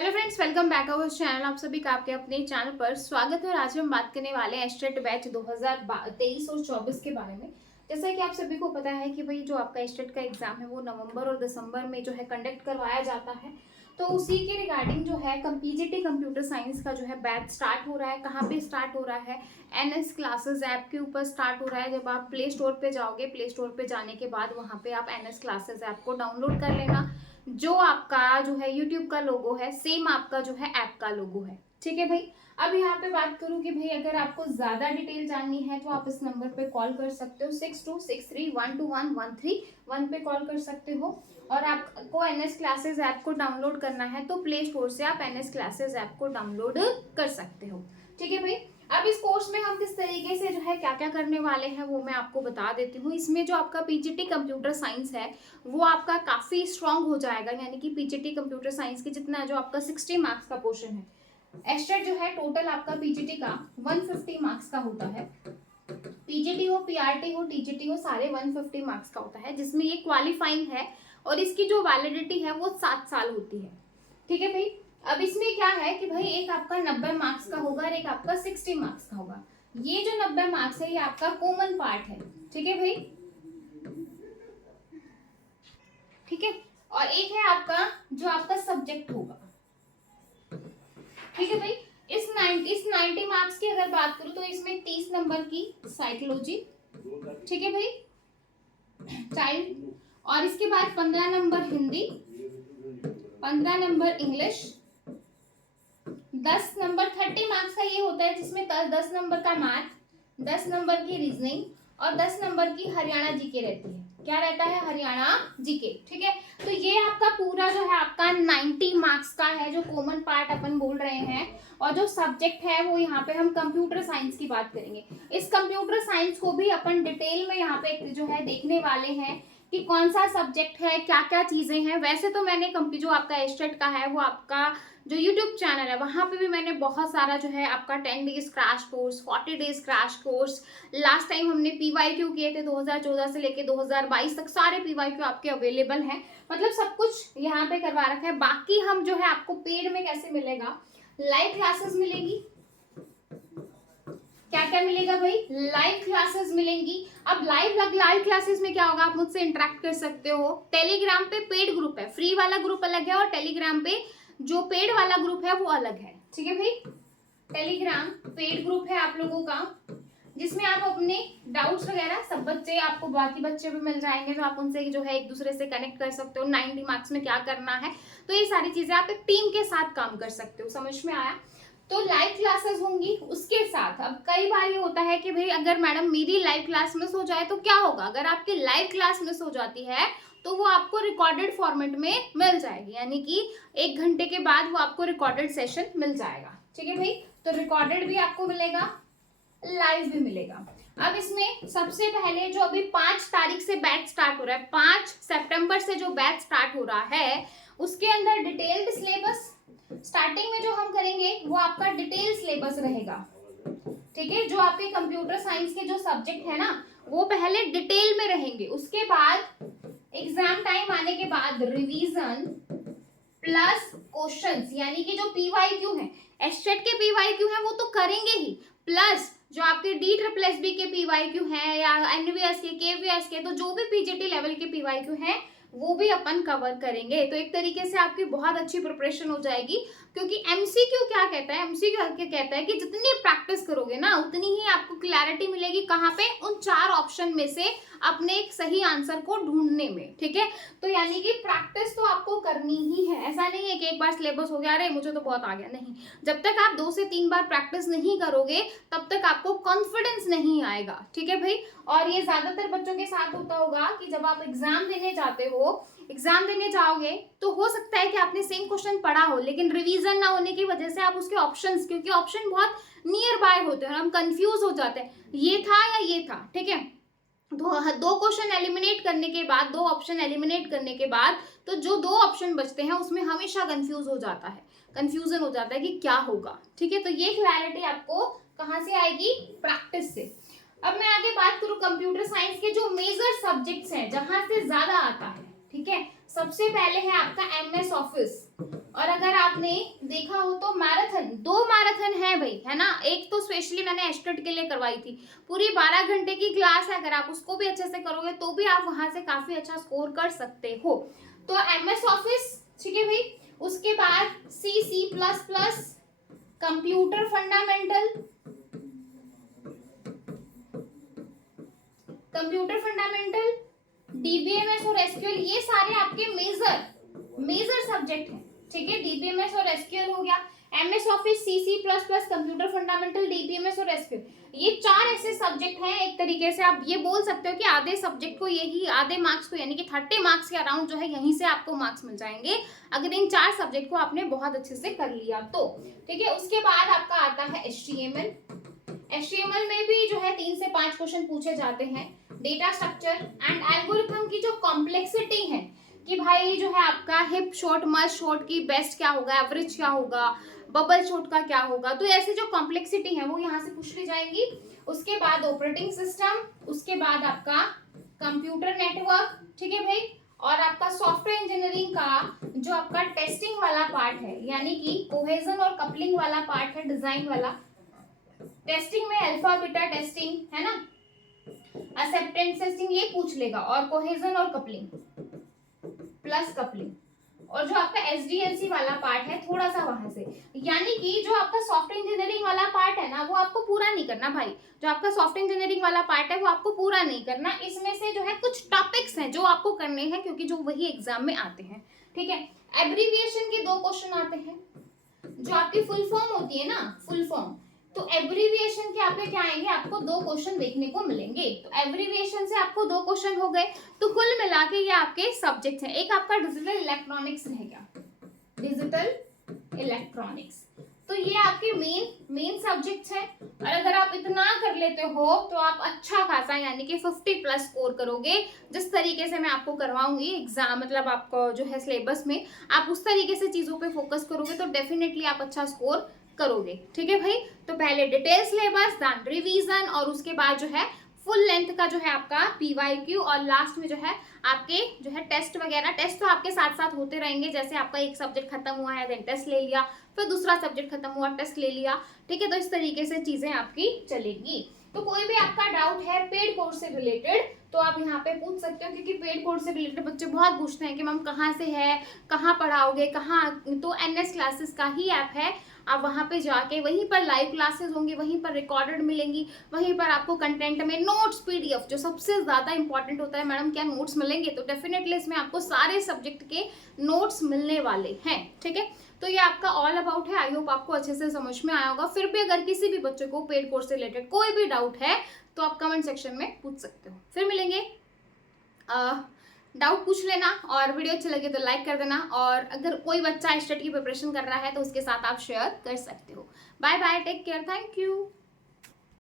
Hello friends, welcome back our channel. आप सभी का आपके अपने चैनल पर स्वागत है। और आज हम बात करने वाले हैं एस्टेट बैच 2023 और 24 के बारे में। जैसा कि आप सभी को पता है कि भाई जो आपका एस्टेट का एग्जाम है वो नवंबर और दिसंबर में जो है कंडक्ट करवाया जाता है। तो उसी के रिगार्डिंग जो है पीजीटी कंप्यूटर साइंस का जो है बैच स्टार्ट हो रहा है। कहाँ पे स्टार्ट हो रहा है? एनएस क्लासेस ऐप के ऊपर स्टार्ट हो रहा है। जब आप प्ले स्टोर पे जाओगे, प्ले स्टोर पे जाने के बाद वहाँ पे आप एनएस क्लासेस ऐप को डाउनलोड कर लेना। जो आपका जो है यूट्यूब का लोगो है सेम आपका जो है ऐप का लोगो है। ठीक है भाई। अब यहाँ पे बात करूँ कि भाई अगर आपको ज्यादा डिटेल जाननी है तो आप इस नंबर पे कॉल कर सकते हो 6263121131 पे कॉल कर सकते हो। और आपको एनएस क्लासेस ऐप को डाउनलोड करना है तो प्ले स्टोर से आप एनएस क्लासेस ऐप को डाउनलोड कर सकते हो। ठीक है भाई। अब इस कोर्स में हम किस तरीके से जो है क्या क्या करने वाले हैं वो मैं आपको बता देती हूँ। इसमें जो आपका पीजीटी कंप्यूटर साइंस है वो आपका काफी स्ट्रांग हो जाएगा। यानी कि पीजीटी कंप्यूटर साइंस की जितना जो आपका 60 मार्क्स का पोर्शन है, एस्टेट जो है टोटल आपका पीजीटी का 150 मार्क्स का होता है। पीजीटी हो, पीआरटी हो, टीजीटी हो, सारे 150 मार्क्स का होता है, जिसमें ये क्वालिफाइंग है। और इसकी जो वैलिडिटी है वो 7 साल होती है। ठीक है भाई। अब इसमें क्या है कि भाई एक आपका 90 मार्क्स का होगा और एक आपका 60 मार्क्स का होगा। ये जो 90 मार्क्स है ये आपका कॉमन पार्ट है। ठीक है भाई। ठीक है। और एक है आपका जो आपका सब्जेक्ट होगा। ठीक है भाई। इस 90 मार्क्स की अगर बात करूं तो इसमें 30 नंबर की साइकोलॉजी। ठीक है भाई, चाइल्ड। और इसके बाद 15 number Hindi, 15 number English, 10 number 30 marks का ये होता है जिसमें 10 नंबर का मैथ, 10 नंबर की रीजनिंग और 10 नंबर की हरियाणा जीके रहती है। क्या रहता है? हरियाणा जीके। ठीक है। तो ये आपका पूरा जो है आपका 90 मार्क्स का है जो कॉमन पार्ट अपन बोल रहे हैं। और जो सब्जेक्ट है वो यहाँ पे हम कंप्यूटर साइंस की बात करेंगे। इस कंप्यूटर साइंस को भी अपन डिटेल में यहाँ पे जो है देखने वाले हैं कि कौन सा सब्जेक्ट है, क्या क्या चीजें हैं। वैसे तो मैंने जो आपका एस्टेट का है वो आपका जो यूट्यूब चैनल है वहां पे भी मैंने बहुत सारा जो है आपका 10 days crash course, 40 days crash course, last time हमने पीवाईक्यू किए थे 2014 से लेके 2022 तक, सारे पीवाईक्यू आपके अवेलेबल हैं। मतलब सब कुछ यहाँ पे करवा रखा है। बाकी हम जो है आपको पेड में कैसे मिलेगा? लाइव क्लासेस मिलेगी। क्या क्या मिलेगा भाई? लाइव क्लासेस मिलेंगी। अब लाइव क्लासेस में क्या होगा? आप मुझसे इंटरेक्ट कर सकते हो। टेलीग्राम पे पेड ग्रुप है, फ्री वाला ग्रुप अलग है और टेलीग्राम पे जो पेड वाला ग्रुप है वो अलग है। ठीक है भाई। टेलीग्राम पेड ग्रुप है आप लोगों का जिसमें आप अपने डाउट्स वगैरह सब बच्चे, आपको बाकी बच्चे भी मिल जाएंगे जो आप उनसे जो है एक दूसरे से कनेक्ट कर सकते हो। 90 मार्क्स में क्या करना है, तो ये सारी चीजें आप एक टीम के साथ काम कर सकते हो। समझ में आया? तो लाइव क्लासेस होंगी। उसके साथ अब कई बार ये होता है कि भाई अगर मैडम मेरी लाइव क्लास मिस हो जाए तो क्या होगा? अगर आपकी लाइव क्लास मिस हो जाती है तो वो आपको रिकॉर्डेड फॉर्मेट में मिल जाएगी। यानी कि 1 घंटे के बाद वो आपको रिकॉर्डेड सेशन मिल जाएगा। ठीक है भाई। तो रिकॉर्डेड भी आपको मिलेगा, लाइव भी मिलेगा। अब इसमें सबसे पहले जो अभी 5 तारीख से बैच स्टार्ट हो रहा है, 5 सितंबर से जो बैच स्टार्ट हो रहा है उसके अंदर डिटेल्ड सिलेबस स्टार्टिंग में जो हम करेंगे वो आपका डिटेल सिलेबस रहेगा। ठीक है। जो आपके कंप्यूटर साइंस के जो सब्जेक्ट है ना वो पहले डिटेल में रहेंगे। उसके बाद एग्जाम टाइम आने के बाद रिवीजन प्लस क्वेश्चंस, यानी कि जो पीवाईक्यू है, एस्टेट के पीवाईक्यू है वो तो करेंगे ही, प्लस जो आपके DSSB के पीवाईक्यू हैं या एनवीएस के, केवीएस के, तो जो भी पीजीटी लेवल के पीवाईक्यू हैं वो भी अपन कवर करेंगे। तो एक तरीके से आपकी बहुत अच्छी प्रिपरेशन हो जाएगी। क्योंकि एमसीक्यू क्या कहता है? एमसीक्यू कहता है कि जितनी प्रैक्टिस करोगे ना उतनी ही आपको क्लैरिटी मिलेगी। कहाँ पे? उन 4 ऑप्शन में से अपने एक सही आंसर को ढूंढने में। ठीक है। तो यानी कि प्रैक्टिस तो आपको करनी ही है। ऐसा नहीं है कि एक बार सिलेबस हो गया अरे मुझे तो बहुत आ गया, नहीं। जब तक आप 2 से 3 बार प्रैक्टिस नहीं करोगे तब तक आपको कॉन्फिडेंस नहीं आएगा। ठीक है भाई। और ये ज्यादातर बच्चों के साथ होता होगा कि जब आप एग्जाम देने जाते हो, एग्जाम देने जाओगे तो हो सकता है कि आपने सेम क्वेश्चन पढ़ा हो लेकिन रिवीजन ना होने की वजह से आप उसके ऑप्शंस, क्योंकि ऑप्शन बहुत नियर बाय होते हैं और हम कंफ्यूज हो जाते हैं, ये था या ये था। ठीक है। दो क्वेश्चन एलिमिनेट करने के बाद, 2 ऑप्शन एलिमिनेट करने के बाद तो जो 2 ऑप्शन बचते हैं उसमें हमेशा कंफ्यूज हो जाता है, कंफ्यूजन हो जाता है कि क्या होगा। ठीक है। तो ये क्लैरिटी आपको कहां से आएगी? प्रैक्टिस से। अब मैं आगे बात करूं कंप्यूटर साइंस के जो मेजर सब्जेक्ट्स हैं, जहां से ज्यादा आता है, ठीक है। सबसे पहले है आपका MS ऑफिस, और अगर आपने देखा हो तो मैराथन, 2 मैराथन है भाई, है ना। एक तो स्पेशली मैंने एस्टेट के लिए करवाई थी, पूरी 12 घंटे की क्लास है, अगर आप उसको भी अच्छे से करोगे तो भी आप वहां से काफी अच्छा स्कोर कर सकते हो। तो MS ऑफिस, ठीक है भाई। उसके बाद C++, कंप्यूटर फंडामेंटल, DBMS और SQL, ये सारे आपके मेजर सब्जेक्ट हैं, ठीक है। DBMS और SQL हो गया, MS office, C++, computer fundamental, DBMS और SQL, ये 4 ऐसे सब्जेक्ट हैं। एक तरीके से आप ये बोल सकते हो कि आधे सब्जेक्ट को, यही आधे मार्क्स को, यानी कि 30 मार्क्स के अराउंड जो है यहीं से आपको मार्क्स मिल जाएंगे, अगर इन 4 सब्जेक्ट को आपने बहुत अच्छे से कर लिया तो, ठीक है। उसके बाद आपका आता है HTML में भी जो है 3 से 5 क्वेश्चन पूछे जाते हैं। डेटा स्ट्रक्चर एंड एल्गोरिथम की जो कॉम्प्लेक्सिटी है कि भाई जो है आपका हिप शॉट, मर्ज शॉट की बेस्ट क्या होगा, एवरेज क्या होगा, बबल शॉट का क्या होगा, तो ऐसी जो कॉम्प्लेक्सिटी है वो यहाँ से पूछ ली जाएंगी। उसके बाद ऑपरेटिंग सिस्टम, उसके बाद आपका कंप्यूटर नेटवर्क, ठीक है भाई। और आपका सॉफ्टवेयर इंजीनियरिंग का जो आपका टेस्टिंग वाला पार्ट है, यानी कि कोहेजन और कपलिंग वाला पार्ट है, डिजाइन वाला। टेस्टिंग में अल्फा बीटा टेस्टिंग है ना, एक्सेप्टेंस टेस्टिंग ये पूछ लेगा, और कोहेजन और कपलिंग प्लस कपलिंग। और जो आपका SDLC वाला पार्ट है थोड़ा सा वहां से, यानी कि जो आपका सॉफ्टवेयर इंजीनियरिंग वाला पार्ट है ना वो आपको पूरा नहीं करना भाई। जो आपका सॉफ्टवेयर इंजीनियरिंग वाला पार्ट है वो आपको पूरा नहीं करना, इसमें से जो है कुछ टॉपिक्स हैं जो आपको करने हैं, क्योंकि जो वही एग्जाम में आते हैं, ठीक है। एब्रीविएशन के 2 क्वेश्चन आते हैं, जो आपकी फुल फॉर्म होती है ना, फुल फॉर्म, तो एब्रीविएशन के आपके क्या आएंगे, आपको 2 क्वेश्चन देखने को मिलेंगे। तो एब्रीविएशन से आपको 2 क्वेश्चन हो गए, तो कुल मिला के ये आपके सब्जेक्ट हैं। एक आपका डिजिटल इलेक्ट्रॉनिक्स रह गया, डिजिटल इलेक्ट्रॉनिक्स, तो ये आपके मेन सब्जेक्ट्स हैं। और अगर आप इतना कर लेते हो तो आप अच्छा खासा, यानी कि 50+ स्कोर करोगे। जिस तरीके से मैं आपको करवाऊंगी एग्जाम, मतलब आपको जो है सिलेबस में, आप उस तरीके से चीजों पे फोकस करोगे तो डेफिनेटली आप अच्छा स्कोर करोगे, ठीक है भाई। तो पहले डिटेल सिलेबस, देन रिवीजन, और उसके बाद जो है फुल लेंथ का जो है आपका PYQ, और लास्ट में जो है आपके जो है टेस्ट वगैरह। टेस्ट तो आपके साथ साथ होते रहेंगे, जैसे आपका एक सब्जेक्ट खत्म हुआ है देन टेस्ट ले लिया, फिर दूसरा सब्जेक्ट खत्म हुआ टेस्ट ले लिया, ठीक है। तो इस तरीके से चीजें आपकी चलेंगी। तो कोई भी आपका डाउट है पेड कोर्स से रिलेटेड तो आप यहाँ पे पूछ सकते हो, क्योंकि पेड कोर्स से रिलेटेड बच्चे बहुत पूछते हैं कि मैम कहाँ से है, कहाँ पढ़ाओगे, कहाँ। तो NS क्लासेस का ही ऐप है, आप वहाँ पे जाके वहीं पर लाइव क्लासेस होंगी, वहीं पर रिकॉर्डेड मिलेंगी, वहीं पर आपको कंटेंट में नोट्स, PDF, जो सबसे ज़्यादा इंपॉर्टेंट होता है, मैडम क्या नोट्स मिलेंगे, तो डेफिनेटली इसमें आपको सारे सब्जेक्ट के नोट्स मिलने वाले हैं, ठीक है। तो ये आपका ऑल अबाउट है, आई होप आपको अच्छे से समझ में आया होगा। फिर भी अगर किसी भी बच्चे को पेड कोर्स से रिलेटेड कोई भी डाउट है तो आप कमेंट सेक्शन में पूछ सकते हो। फिर मिलेंगे, डाउट पूछ लेना, और वीडियो अच्छी लगे तो लाइक कर देना, और अगर कोई बच्चा स्टेट की प्रिपरेशन कर रहा है तो उसके साथ आप शेयर कर सकते हो। Bye bye, take care, thank you.